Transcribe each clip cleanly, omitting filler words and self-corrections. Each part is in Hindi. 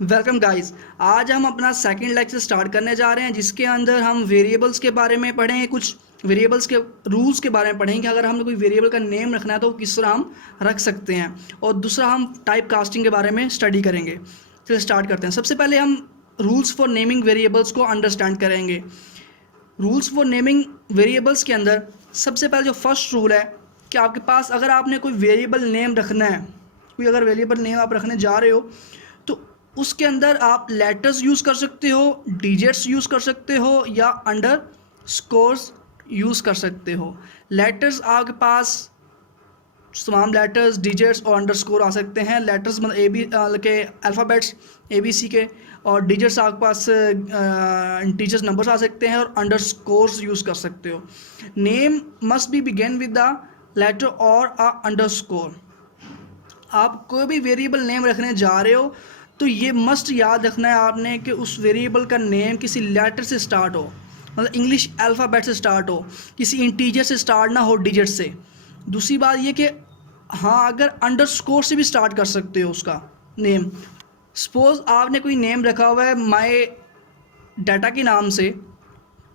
Welcome guys. आज हम अपना सेकंड लेक्चर स्टार्ट करने जा रहे हैं जिसके अंदर हम वेरिएबल्स के बारे में पढ़ेंगे। कुछ वेरिएबल्स के रूल्स के बारे में पढ़ेंगे कि अगर हमने कोई वेरिएबल का नेम रखना है तो किस तरह हम रख सकते हैं। और दूसरा हम टाइप कास्टिंग के बारे में स्टडी करेंगे। चलिए स्टार्ट करते हैं। सबसे पहले हम रूल्स फॉर नेमिंग वेरिएबल्स को अंडरस्टैंड करेंगे। रूल्स फॉर नेमिंग वेरिएबल्स के अंदर सबसे पहले जो फर्स्ट रूल है कि आपके पास अगर आपने कोई वेरिएबल नेम रखना है, कोई अगर वेरिएबल नेम आप रखने जा रहे हो तो उसके अंदर आप लेटर्स यूज़ कर सकते हो, डिजिट्स यूज़ कर सकते हो या अंडर स्कोर्स यूज़ कर सकते हो। लेटर्स आपके पास तमाम लेटर्स, डिजिट्स और अंडरस्कोर आ सकते हैं। लेटर्स मतलब ए बी के अल्फ़ाबेट्स ABC के, और डिजिट्स आपके पास इंटीजर्स नंबर्स आ सकते हैं, और अंडरस्कोर्स यूज़ कर सकते हो। Name must be begin with the letter और अ अंडरस्कोर। आप कोई भी वेरिएबल नेम रखने जा रहे हो तो ये मस्ट याद रखना है आपने कि उस वेरिएबल का नेम किसी लेटर से स्टार्ट हो, मतलब इंग्लिश अल्फ़ाबेट से स्टार्ट हो, किसी इंटीजर से स्टार्ट ना हो, डिजिट से। दूसरी बात ये कि हाँ, अगर अंडरस्कोर से भी स्टार्ट कर सकते हो उसका नेम। सपोज़ आपने कोई नेम रखा हुआ है माई डाटा के नाम से,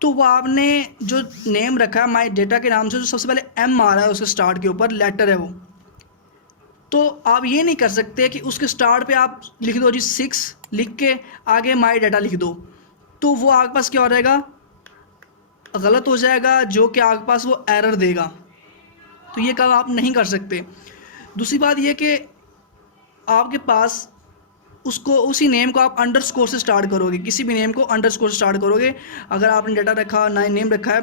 तो वो आपने जो नेम रखा है माई डाटा के नाम से, जो सबसे पहले M आ रहा है उसके स्टार्ट के ऊपर, लेटर है वो, तो आप ये नहीं कर सकते कि उसके स्टार्ट पे आप लिख दो जी 6 लिख के आगे माई डाटा लिख दो, तो वो आपके पास क्या हो जाएगा, गलत हो जाएगा, जो कि आपके पास वो एरर देगा। तो ये काम आप नहीं कर सकते। दूसरी बात ये कि आपके पास उसको उसी नेम को आप अंडरस्कोर से स्टार्ट करोगे, किसी भी नेम को अंडरस्कोर से स्टार्ट करोगे। अगर आपने डाटा रखा नेम रखा है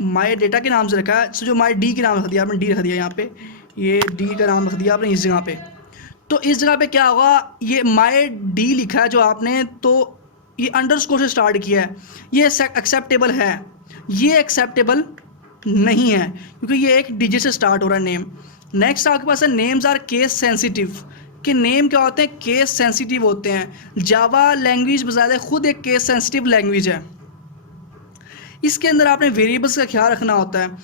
माई डेटा के नाम से रखा है, जो माई डी के नाम रख दिया आपने, डी रख दिया यहाँ पे, ये डी का नाम रख दिया आपने इस जगह पे, तो इस जगह पे क्या होगा, ये माई डी लिखा है जो आपने, तो ये अंडरस्कोर से स्टार्ट किया है, ये एक्सेप्टेबल है, ये एक्सेप्टेबल नहीं है क्योंकि ये एक डिजिट से स्टार्ट हो रहा है नेम। नेक्स्ट आपके पास है नेम्स आर केस सेंसिटिव। कि नेम क्या होते हैं, केस सेंसिटिव होते हैं। जावा लैंग्वेज बजाय खुद एक केस सेंसिटिव लैंग्वेज है। इसके अंदर आपने वेरिएबल्स का ख्याल रखना होता है।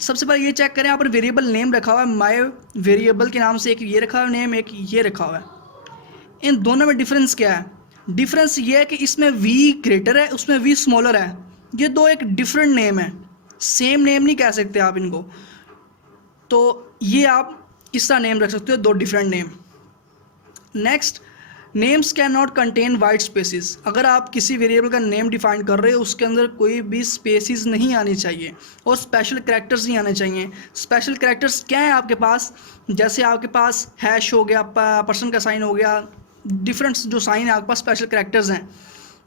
सबसे पहले ये चेक करें, यहाँ पर वेरिएबल नेम रखा हुआ है माई वेरिएबल के नाम से, एक ये रखा हुआ है नेम, एक ये रखा हुआ है। इन दोनों में डिफरेंस क्या है? डिफरेंस ये है कि इसमें V ग्रेटर है, उसमें V स्मॉलर है। ये दो एक डिफरेंट नेम है, सेम नेम नहीं कह सकते आप इनको। तो ये आप इस तरह नेम रख सकते हो, दो different name. Next, names can not contain white spaces. अगर आप किसी वेरिएबल का नेम डिफाइन कर रहे हो उसके अंदर कोई भी स्पेसिस नहीं आनी चाहिए, और स्पेशल कैरेक्टर्स नहीं आने चाहिए। स्पेशल कैरेक्टर्स क्या है आपके पास, जैसे आपके पास हैश हो गया, पर्सन का साइन हो गया, डिफरेंट जो साइन है आपके पास स्पेशल कैरेक्टर्स हैं,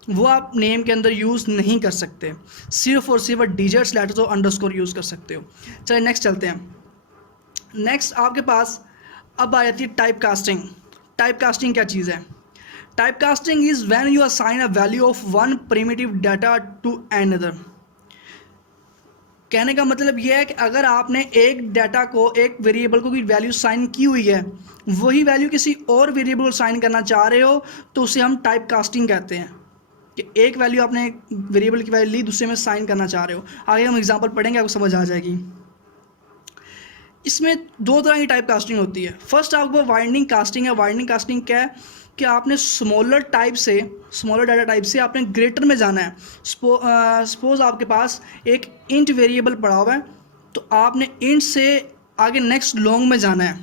वो आप नेम के अंदर यूज़ नहीं कर सकते। सिर्फ और सिर्फ डिजिट्स, लेटर्स और अंडरस्कोर यूज़ कर सकते हो। चलिए नेक्स्ट चलते हैं। नेक्स्ट आपके पास अब आ जाती है टाइप कास्टिंग। टाइप कास्टिंग क्या चीज़ है? Type casting is when you assign a value of one primitive data to another. कहने का मतलब यह है कि अगर आपने एक डाटा को, एक वेरिएबल को कोई वैल्यू साइन की हुई है, वही वैल्यू किसी और वेरिएबल को साइन करना चाह रहे हो, तो उसे हम टाइप कास्टिंग कहते हैं। कि एक वैल्यू आपने वेरिएबल की वैल्यू ली, दूसरे में साइन करना चाह रहे हो। आगे हम एग्जांपल पढ़ेंगे, आपको समझ आ जाएगी। इसमें दो तरह की टाइप कास्टिंग होती है। फर्स्ट आपको वाइंडिंग कास्टिंग है। वाइंडिंग कास्टिंग क्या है कि आपने स्मॉलर डाटा टाइप से आपने ग्रेटर में जाना है। सपोज आपके पास एक इंट वेरिएबल पड़ा हुआ है, तो आपने इंट से आगे नेक्स्ट लॉन्ग में जाना है।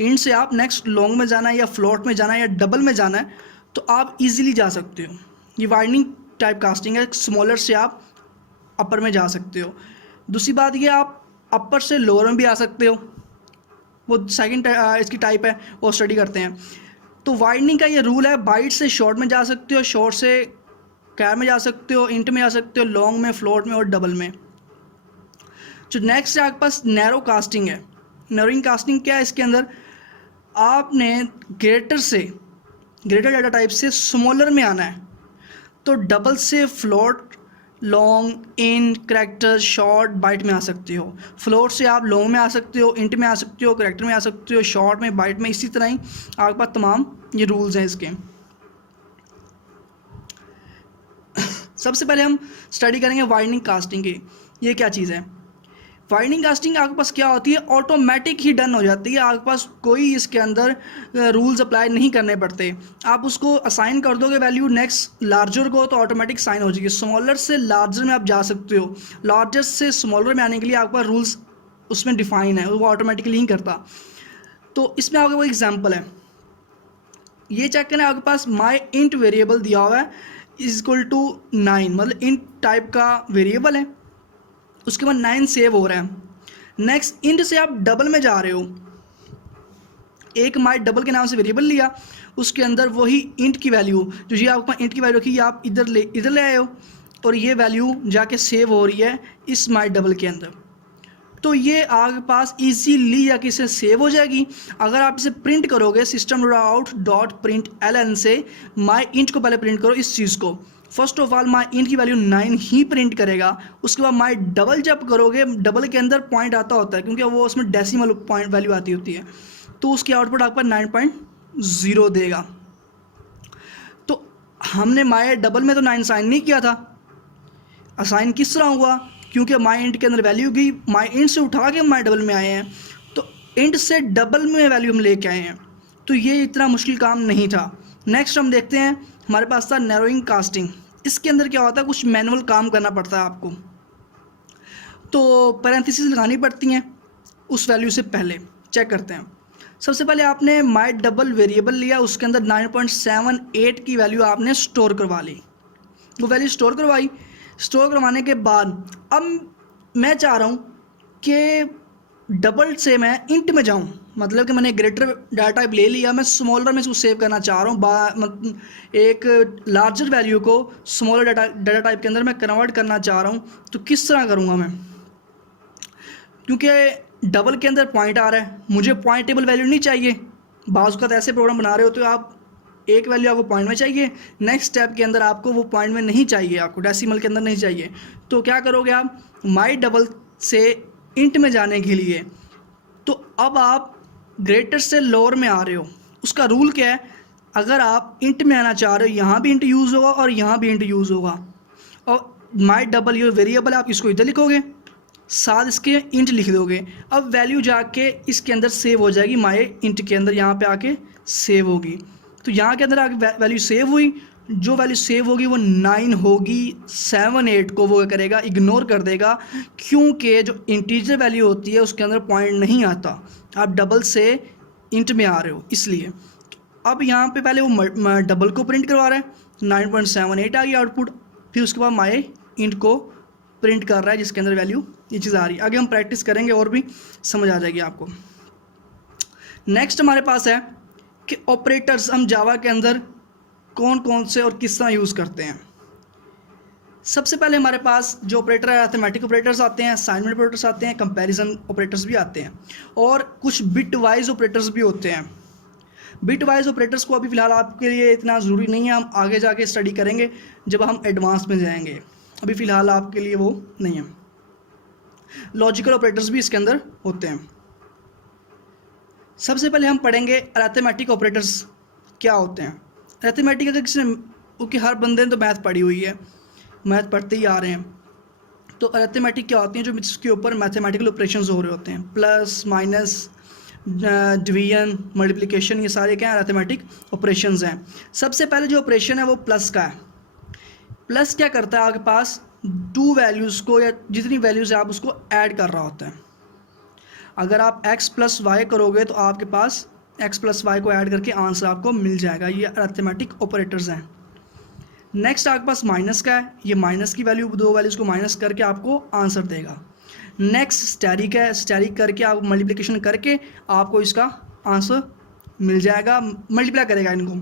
इंट से आप नेक्स्ट लॉन्ग में जाना है, या फ्लोट में जाना है, या डबल में जाना है, तो आप इजीली जा सकते हो। ये वाइंडिंग टाइप कास्टिंग है। स्मॉलर से आप अपर में जा सकते हो। दूसरी बात ये, आप अपर से लोअर में भी आ सकते हो, वो सेकंड इसकी टाइप है, वो स्टडी करते हैं। तो वाइडनिंग का ये रूल है, बाइट से शॉर्ट में जा सकते हो, शॉर्ट से कैर में जा सकते हो, इंट में जा सकते हो, लॉन्ग में, फ्लोट में और डबल में। जो नेक्स्ट है आपके पास नैरो कास्टिंग है। नैरोइंग कास्टिंग क्या है? इसके अंदर आपने ग्रेटर डाटा टाइप से स्मॉलर में आना है, तो डबल से float, long, int, character, short, byte में आ सकते हो। फ्लोट से आप लॉन्ग में आ सकते हो, इंट में आ सकते हो, करैक्टर में आ सकते हो, शॉर्ट में, बाइट में। इसी तरह ही आपके पास तमाम ये रूल्स हैं इसके। सबसे पहले हम स्टडी करेंगे वाइडनिंग कास्टिंग की। ये क्या चीज़ है? फाइंडिंग कास्टिंग आपके पास क्या होती है, ऑटोमेटिक ही डन हो जाती है, आपके पास कोई इसके अंदर रूल्स अप्लाई नहीं करने पड़ते। आप उसको असाइन कर दोगे वैल्यू नेक्स्ट लार्जर को तो ऑटोमेटिक साइन हो जाएगी। स्मॉलर से लार्जर में आप जा सकते हो, लार्जर से स्मॉलर में आने के लिए आपके पास रूल्स उसमें डिफाइन है, वो ऑटोमेटिकली नहीं करता। तो इसमें आपका कोई एग्जाम्पल है, ये चेक करें, आपके पास माई इंट वेरिएबल दिया हुआ है इज इक्वल टू 9, मतलब इंट टाइप का वेरिएबल है, उसके बाद 9 सेव हो रहा है। नेक्स्ट इंट से आप डबल में जा रहे हो, एक माई डबल के नाम से वेरिएबल लिया, उसके अंदर वही इंट की वैल्यू जो ये आपके पास इंट की वैल्यू रखी, ये आप इधर ले आए हो और ये वैल्यू जाके सेव हो रही है इस माई डबल के अंदर। तो ये आपके पास इजीली जाके इसे सेव हो जाएगी। अगर आप इसे प्रिंट करोगे system.out.println से माई इंट को पहले प्रिंट करो, इस चीज़ को first of all my int की वैल्यू 9 ही प्रिंट करेगा। उसके बाद माई डबल जब करोगे, डबल के अंदर पॉइंट आता होता है क्योंकि वो उसमें डेसिमल पॉइंट वैल्यू आती होती है, तो उसकी आउटपुट आपका 9.0 देगा। तो हमने माई डबल में तो 9 साइन नहीं किया था, असाइन किस तरह हुआ, क्योंकि माई इंट के अंदर वैल्यू गई, माई इंट से उठा के माई डबल में आए हैं, तो इंट से डबल में वैल्यू हम लेके आए हैं, तो ये इतना मुश्किल काम नहीं था। नेक्स्ट हम देखते हैं, हमारे पास था नैरोइंग कास्टिंग। इसके अंदर क्या होता है, कुछ मैनुअल काम करना पड़ता है आपको, तो पैरेंथेसिस लगानी पड़ती हैं उस वैल्यू से पहले। चेक करते हैं, सबसे पहले आपने माई डबल वेरिएबल लिया, उसके अंदर 9.78 की वैल्यू आपने स्टोर करवा ली, वो वैल्यू स्टोर करवाई। स्टोर करवाने के बाद अब मैं चाह रहा हूँ कि डबल से मैं इंट में जाऊँ, मतलब कि मैंने ग्रेटर डाटा टाइप ले लिया, मैं स्मॉलर में इसको सेव करना चाह रहा हूँ, एक लार्जर वैल्यू को स्मॉलर डाटा टाइप के अंदर मैं कन्वर्ट करना चाह रहा हूँ। तो किस तरह करूँगा मैं, क्योंकि डबल के अंदर पॉइंट आ रहा है, मुझे पॉइंटेबल वैल्यू नहीं चाहिए। बाज़ का ऐसे प्रोग्राम बना रहे हो तो आप एक वैल्यू आपको पॉइंट में चाहिए, नेक्स्ट स्टेप के अंदर आपको वो पॉइंट में नहीं चाहिए, आपको डेसिमल के अंदर नहीं चाहिए। तो क्या करोगे आप, माई डबल से इंट में जाने के लिए, तो अब आप ग्रेटर से लोअर में आ रहे हो। उसका रूल क्या है, अगर आप इंट में आना चाह रहे हो, यहाँ भी इंट यूज़ होगा और यहाँ भी इंट यूज़ होगा, और माई डबल ये वेरिएबल आप इसको इधर लिखोगे, साथ इसके इंट लिख दोगे। अब वैल्यू जाके इसके अंदर सेव हो जाएगी, माई इंट के अंदर यहाँ पे आके सेव होगी। तो यहाँ के अंदर आगे वैल्यू सेव हुई, जो वैल्यू सेव होगी वो 9 होगी, 7 8 को वो करेगा, इग्नोर कर देगा, क्योंकि जो इंटीजर वैल्यू होती है उसके अंदर पॉइंट नहीं आता, आप डबल से इंट में आ रहे हो इसलिए। तो अब यहाँ पे पहले वो डबल को प्रिंट करवा रहा है, 9.78 आ गई आउटपुट, फिर उसके बाद माई इंट को प्रिंट कर रहा है जिसके अंदर वैल्यू ये चीज़ आ रही है। आगे हम प्रैक्टिस करेंगे और भी समझ आ जाएगी आपको। नेक्स्ट हमारे पास है कि ऑपरेटर्स हम जावा के अंदर कौन कौन से और किस तरह यूज़ करते हैं। सबसे पहले हमारे पास जो ऑपरेटर है, अरिथमेटिक ऑपरेटर्स आते हैं, असाइनमेंट ऑपरेटर्स आते हैं, कंपैरिजन ऑपरेटर्स भी आते हैं, और कुछ बिट वाइज ऑपरेटर्स भी होते हैं। बिट वाइज ऑपरेटर्स को अभी फ़िलहाल आपके लिए इतना ज़रूरी नहीं है, हम आगे जाके स्टडी करेंगे जब हम एडवांस में जाएंगे, अभी फ़िलहाल आपके लिए वो नहीं है। लॉजिकल ऑपरेटर्स भी इसके अंदर होते हैं। सबसे पहले हम पढ़ेंगे अरिथमेटिक ऑपरेटर्स क्या होते हैं। अरिथमेटिक अगर किसी ने, क्योंकि हर बंदे ने तो मैथ पढ़ी हुई है, मैथ पढ़ते ही आ रहे हैं, तो अरिथमेटिक क्या होती हैं, जो जिसके ऊपर मैथमेटिकल ऑपरेशंस हो रहे होते हैं, प्लस माइनस डिवीजन मल्टीप्लिकेशन, ये सारे क्या हैं, अरिथमेटिक ऑपरेशंस हैं। सबसे पहले जो ऑपरेशन है वो प्लस का है। प्लस क्या करता है, आपके पास टू वैल्यूज़ को या जितनी वैल्यूज़ है आप उसको ऐड कर रहा होता है। अगर आप x प्लस वाई करोगे तो आपके पास x प्लस वाई को ऐड करके आंसर आपको मिल जाएगा। ये अरिथमेटिक ऑपरेटर्स हैं। नेक्स्ट आपके पास माइनस का है, ये माइनस की वैल्यू, दो वैल्यूज़ को माइनस करके आपको आंसर देगा। नेक्स्ट स्टैरिक है, स्टैरिक करके आप मल्टीप्लिकेशन करके आपको इसका आंसर मिल जाएगा, मल्टीप्लाई करेगा इनको।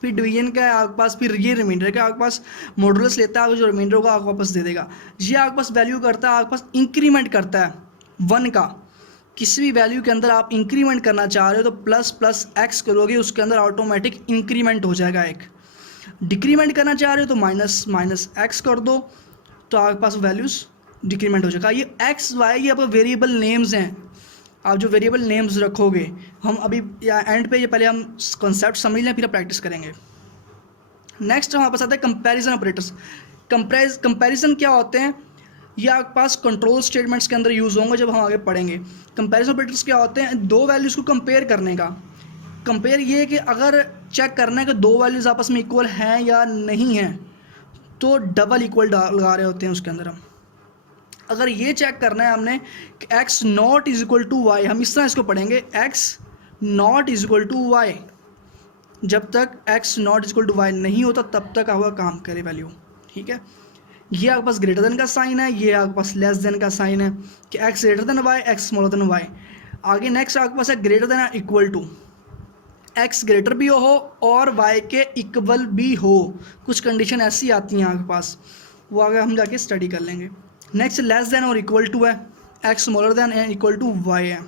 फिर डिवीजन का है आपके पास, फिर ये रिमाइंडर का आपके पास मॉडुलस लेता है, जो रिमाइंडर होगा आपको वापस दे देगा। ये आपके पास वैल्यू करता है, आपके पास इंक्रीमेंट करता है 1 का। किसी भी वैल्यू के अंदर आप इंक्रीमेंट करना चाह रहे हो तो प्लस प्लस एक्स करोगे, उसके अंदर ऑटोमेटिक इंक्रीमेंट हो जाएगा एक। डिक्रीमेंट करना चाह रहे हो तो माइनस माइनस एक्स कर दो, तो आपके पास वैल्यूज़ डिक्रीमेंट हो जाएगा। ये एक्स वाई ये आपका वेरिएबल नेम्स हैं, आप जो वेरिएबल नेम्स रखोगे। हम अभी या एंड पे ये पहले हम कॉन्सेप्ट समझ लें, फिर प्रैक्टिस करेंगे। नेक्स्ट हमारे पास आता है कंपैरिजन ऑपरेटर्स। कंपैरिजन क्या होते हैं, ये आपके पास कंट्रोल स्टेटमेंट्स के अंदर यूज़ होंगे जब हम आगे पढ़ेंगे। कंपैरिजन ऑपरेटर्स क्या होते हैं, दो वैल्यूज़ को कंपेयर करने का। कंपेयर ये है कि अगर चेक करना है कि दो वैल्यूज़ आपस में इक्वल हैं या नहीं हैं, तो डबल इक्वल लगा रहे होते हैं उसके अंदर हम। अगर ये चेक करना है हमने कि X not is equal to Y, हम इस तरह इसको पढ़ेंगे, X not is equal to Y. जब तक X not is equal to Y नहीं होता तब तक आपका काम करे वैल्यू, ठीक है। ये आपके पास ग्रेटर देन का साइन है, ये आपके पास लेस देन का साइन है कि X greater than Y, X smaller than Y. आगे नेक्स्ट आपके पास है greater than equal to, X greater भी हो और वाई के इक्वल भी हो। कुछ कंडीशन ऐसी आती हैं आपके पास, वो आगे हम जाके स्टडी कर लेंगे। नेक्स्ट लेस देन और इक्वल टू है, X smaller than and equal to Y है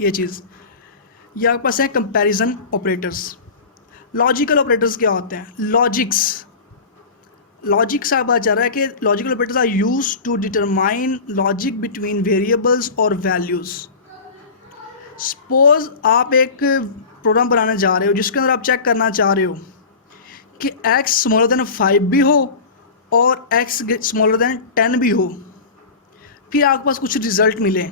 ये चीज़। ये आपके पास है कंपैरिजन ऑपरेटर्स। लॉजिकल ऑपरेटर्स क्या होते हैं, लॉजिक से आप चल रहा है कि logical operators are use to determine logic between variables और वैल्यूज़। सपोज आप एक प्रोग्राम बनाने जा रहे हो जिसके अंदर आप चेक करना चाह रहे हो कि x स्मॉलर देन 5 भी हो और x स्मॉलर देन 10 भी हो, फिर आपके पास कुछ रिजल्ट मिले,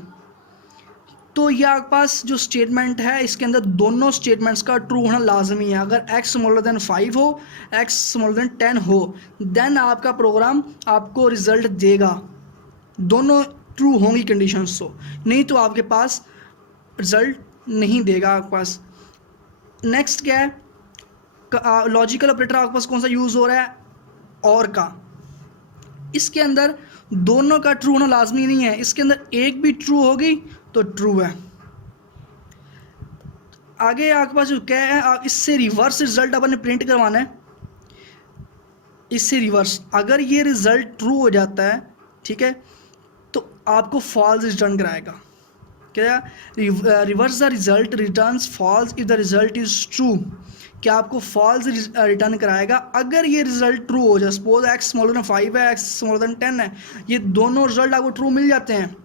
तो ये आपके पास जो स्टेटमेंट है इसके अंदर दोनों स्टेटमेंट्स का ट्रू होना लाजमी है। अगर x स्मॉलर देन 5 हो, x स्मॉलर देन 10 हो, देन आपका प्रोग्राम आपको रिजल्ट देगा, दोनों ट्रू होंगी कंडीशंस तो, नहीं तो आपके पास रिजल्ट नहीं देगा आपके पास। नेक्स्ट क्या है, लॉजिकल ऑपरेटर आपके पास कौन सा यूज़ हो रहा है, और का। इसके अंदर दोनों का ट्रू होना लाजमी नहीं है, इसके अंदर एक भी ट्रू होगी तो ट्रू है। आगे आपके पास जो क्या है, इससे रिवर्स रिजल्ट अपन ने प्रिंट करवाना है, इससे रिवर्स। अगर ये रिजल्ट ट्रू हो जाता है, ठीक है, तो आपको फॉल्स रिटर्न कराएगा। क्या, reverse the result returns false if the result is true, क्या आपको फॉल्स रिटर्न कराएगा अगर ये रिजल्ट ट्रू हो जाए। सपोज एक्स स्मॉलर देन 5 है, एक्स स्मॉलर देन 10 है, ये दोनों रिजल्ट आपको ट्रू मिल जाते हैं,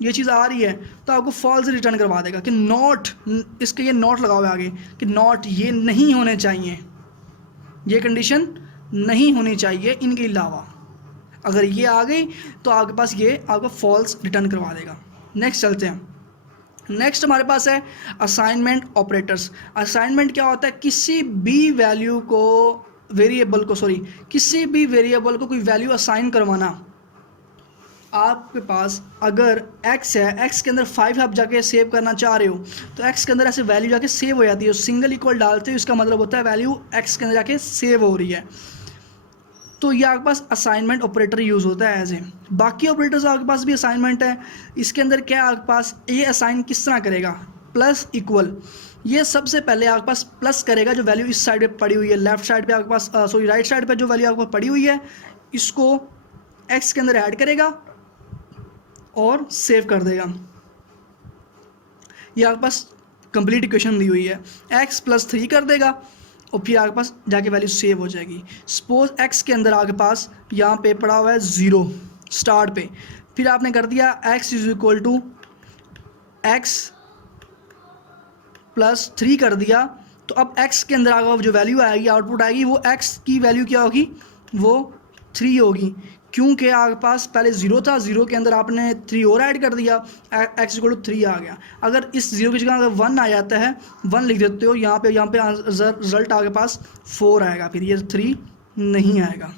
ये चीज़ आ रही है, तो आपको फॉल्स रिटर्न करवा देगा कि नॉट, इसके ये नॉट लगा हुआ है आगे कि नॉट, ये नहीं होने चाहिए, ये कंडीशन नहीं होनी चाहिए इनके अलावा। अगर ये आ गई तो आपके पास ये आपको फॉल्स रिटर्न करवा देगा। नेक्स्ट चलते हैं। नेक्स्ट हमारे पास है असाइनमेंट ऑपरेटर्स। असाइनमेंट क्या होता है, किसी भी वैल्यू को वेरिएबल को किसी भी वेरिएबल को कोई वैल्यू असाइन करवाना। आपके पास अगर x है, x के अंदर 5 आप जाके सेव करना चाह रहे हो, तो x के अंदर ऐसे वैल्यू जाके सेव हो जाती है, सिंगल इक्वल डालते हो, इसका मतलब होता है वैल्यू x के अंदर जाके सेव हो रही है। तो ये आपके पास असाइनमेंट ऑपरेटर यूज़ होता है एज ए। बाकी ऑपरेटर्स आपके पास भी असाइनमेंट है, इसके अंदर क्या है आपके पास, ये असाइन किस तरह करेगा, प्लस इक्वल। ये सबसे पहले आपके पास प्लस करेगा जो वैल्यू इस साइड पे पड़ी हुई है, लेफ्ट साइड पे आपके पास राइट साइड पे जो वैल्यू आपके पास पड़ी हुई है, इसको x के अंदर ऐड करेगा और सेव कर देगा। ये आपके पास कंप्लीट इक्वेशन दी हुई है, x + 3 कर देगा और फिर आपके पास जाके वैल्यू सेव हो जाएगी। सपोज x के अंदर आपके पास यहाँ पे पड़ा हुआ है 0 स्टार्ट पे, फिर आपने कर दिया x = x + 3 कर दिया, तो अब x के अंदर आपको जो वैल्यू आएगी, आउटपुट आएगी, वो x की वैल्यू क्या होगी, वो 3 होगी, क्योंकि आपके पास पहले 0 था, 0 के अंदर आपने 3 और ऐड कर दिया, x = 3 आ गया। अगर इस 0 की जगह अगर 1 आ जाता है, 1 लिख देते हो, यहाँ पे रिजल्ट आपके पास 4 आएगा, फिर ये 3 नहीं आएगा।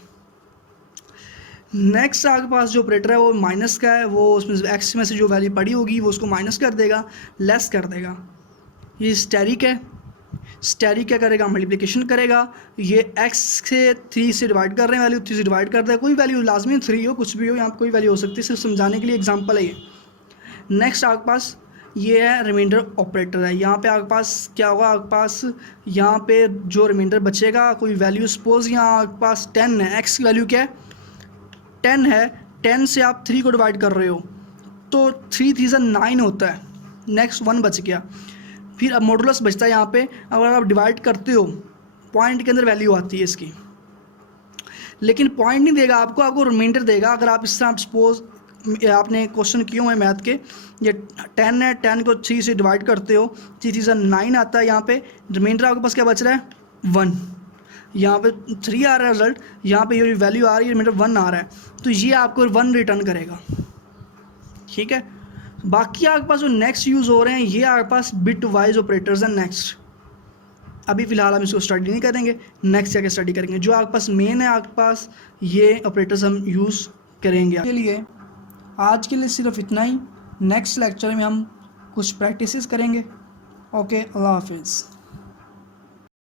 नेक्स्ट आपके पास जो ऑपरेटर है वो माइनस का है, वो उसमें x में से जो वैल्यू पड़ी होगी वो उसको माइनस कर देगा, लेस कर देगा। ये स्टैरिक है, स्टैरिक क्या करेगा, मल्टीप्लिकेशन करेगा, ये x से 3 से डिवाइड कर रहे हैं, वैल्यू 3 से डिवाइड कर देगा, कोई वैल्यू लाजमी 3 हो, कुछ भी हो, यहाँ पर कोई वैल्यू हो सकती है, सिर्फ समझाने के लिए एग्जांपल है ये। नेक्स्ट आपके पास ये है रिमाइंडर ऑपरेटर है। यहाँ पे आपके पास क्या होगा, आपके पास यहाँ पे जो रिमाइंडर बचेगा, कोई वैल्यू सपोज यहाँ आपके पास 10 है, x की वैल्यू क्या है 10 है, 10 से आप 3 को डिवाइड कर रहे हो तो 3 3 से 9 होता है, नेक्स्ट 1 बच गया, फिर अब मॉडुलस बचता है। यहाँ पे अगर आप डिवाइड करते हो, पॉइंट के अंदर वैल्यू आती है इसकी, लेकिन पॉइंट नहीं देगा आपको, आपको रिमाइंडर देगा। अगर आप इस तरह सपोज आपने क्वेश्चन किए हुए हैं मैथ के, ये 10 है, 10 को 3 से डिवाइड करते हो, 3 3 से 9 आता है, यहाँ पे रिमाइंडर आपके पास क्या बच रहा है 1। यहाँ पे 3 आ रहा है रिजल्ट, यहाँ पे ये वैल्यू आ रही है मेरा 1 आ रहा है, तो ये आपको 1 रिटर्न करेगा। ठीक है, बाकी आपके पास जो नेक्स्ट यूज़ हो रहे हैं ये आपके पास बिट वाइज ऑपरेटर्स हैं नेक्स्ट। अभी फ़िलहाल हम इसको स्टडी नहीं करेंगे, नेक्स्ट जाके स्टडी करेंगे। जो आपके पास मेन है आपके पास ये ऑपरेटर्स हम यूज़ करेंगे। के लिए आज के लिए सिर्फ इतना ही, नेक्स्ट लेक्चर में हम कुछ प्रैक्टिसेस करेंगे। ओके, अल्लाह हाफिज़।